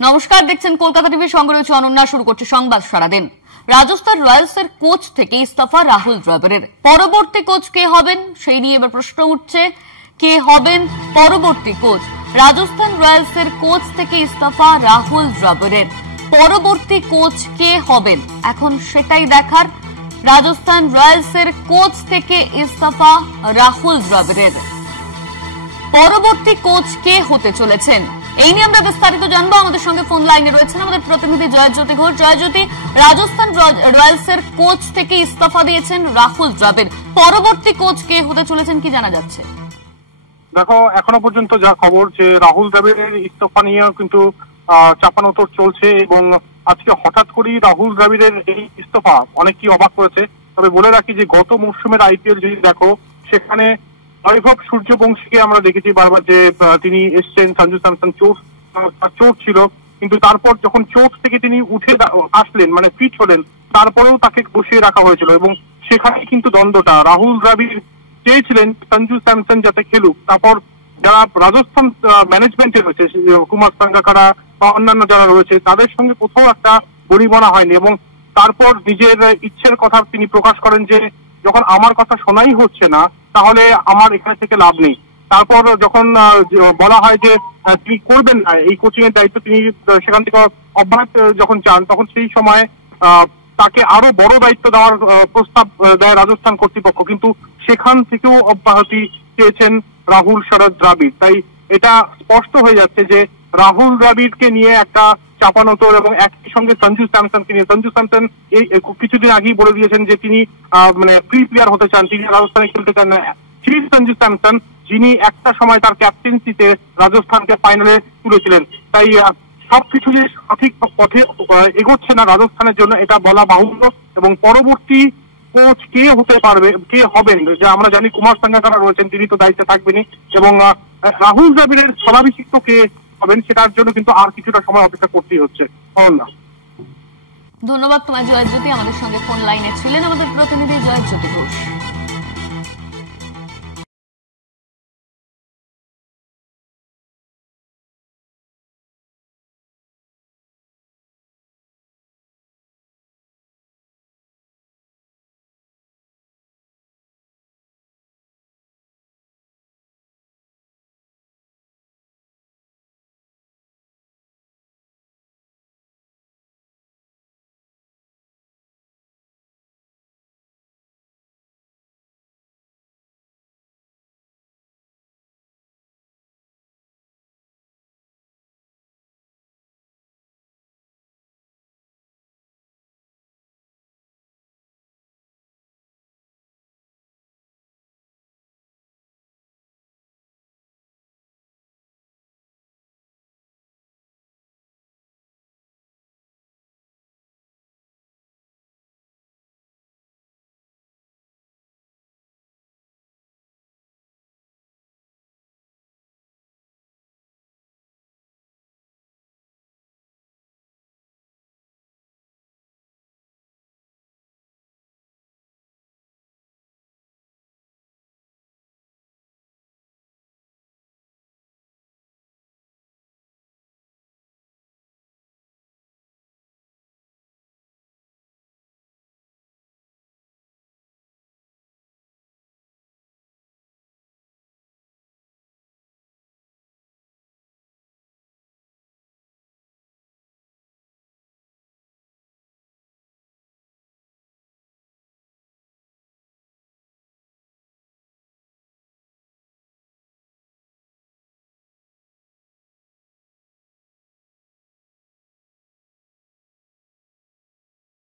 নমস্কার, দেখছেন কলকাতা টিভি, সঙ্গে রয়েছে অনন্যা। শুরু করছে সংবাদ সারাদিন। রাজস্থান রয়্যালসের কোচ থেকে ইস্তফা রাহুল দ্রাবিড়ের। পরবর্তী কোচ কে হবেন সেই নিয়ে এবার প্রশ্ন উঠছে, কে হবেন পরবর্তী কোচ? রাজস্থান রয়্যালসের কোচ থেকে ইস্তফা রাহুল দ্রাবিড়ের। পরবর্তী কোচ কে হবেন এখন সেটাই দেখার। রাজস্থান রয়্যালসের কোচ থেকে ইস্তফা রাহুল দ্রাবিড়ের। পরবর্তী কোচ কে হতে চলেছেন এই নিয়ে আমরা বিস্তারিত জানবো। আমাদের সঙ্গে ফোন লাইনে রয়েছেন আমাদের প্রতিনিধি জয়জ্যোতি ঘোষ। জয়জ্যোতি, রাজস্থান রয়্যালসের কোচ থেকে ইস্তফা দিয়েছেন রাহুল দ্রাবিড়। পরবর্তী কোচ কে হতে চলেছেন কি জানা যাচ্ছে? দেখো, এখনো পর্যন্ত যা খবর যে রাহুল দ্রাবিড়ের ইস্তফা নিয়ে কিন্তু চাপানোতর চলছে এবং আজকে হঠাৎ করেই রাহুল দ্রাবিড়ের এই ইস্তফা অনেকেই অবাক করেছে। তবে বলে রাখি যে গত মৌসুমের আইপিএল যদি দেখো, সেখানে বৈভব সূর্যবংশীকে আমরা দেখেছি বারবার যে তিনি এসছেন, সঞ্জু স্যামসন চোট ছিল, কিন্তু তারপর যখন চোট থেকে তিনি উঠে আসলেন, মানে ফিট হলেন, তারপরেও তাকে বসিয়ে রাখা হয়েছিল এবং সেখানে কিন্তু দ্বন্দ্বটা রাহুল দ্রাবিড় চেয়েছিলেন সঞ্জু স্যামসন যাতে খেলুক। তারপর যারা রাজস্থান ম্যানেজমেন্টে রয়েছে, কুমার সাঙ্গাকারা বা অন্যান্য যারা রয়েছে, তাদের সঙ্গে কোথাও একটা বনিবনা হয়নি এবং তারপর নিজের ইচ্ছের কথা তিনি প্রকাশ করেন যে যখন আমার কথা শোনাই হচ্ছে না তাহলে আমার এখানে থেকে লাভ নেই। তারপর যখন বলা হয় যে তিনি করবেন না এই কোচিং এর দায়িত্ব, তিনি সেখান থেকে অব্যাহত যখন চান, তখন সেই সময় তাকে আরো বড় দায়িত্ব দেওয়ার প্রস্তাব দেয় রাজস্থান কর্তৃপক্ষ, কিন্তু সেখান থেকেও অব্যাহতি চেয়েছেন রাহুল শরৎ দ্রাবিড়। তাই এটা স্পষ্ট হয়ে যাচ্ছে যে রাহুল দ্রাবিড়কে নিয়ে একটা চাপানোতর এবং একই সঙ্গে সঞ্জু স্যামসনকে নিয়ে। সঞ্জু স্যামসন এই কিছুদিন আগেই বলে দিয়েছেন যে তিনি মানে ফ্রি প্লেয়ার হতে চান, তিনি রাজস্থানে খেলতে চান না। সেই সঞ্জু স্যামসন যিনি একটা সময় তার ক্যাপ্টেন্সিতে রাজস্থানকে ফাইনালে তুলেছিলেন। তাই সবকিছু যে সঠিক পথে এগোচ্ছে না রাজস্থানের জন্য এটা বলা বাহুল্য। এবং পরবর্তী কোচ কে হতে পারবে, কে হবেন, যে আমরা জানি কুমার সাঙ্গাকারা রয়েছেন, তিনি তো দায়িত্বে থাকবেনই, এবং রাহুল দ্রাবিড়ের স্থলাভিষিক্ত কে হবেন সেটার জন্য কিন্তু আর কিছুটা সময় অপেক্ষা করতেই হচ্ছে। অনন্যা, ধন্যবাদ তোমায় জয়জ্যোতি। আমাদের সঙ্গে ফোন লাইনে ছিলেন আমাদের প্রতিনিধি জয়জ্যোতি ঘোষ।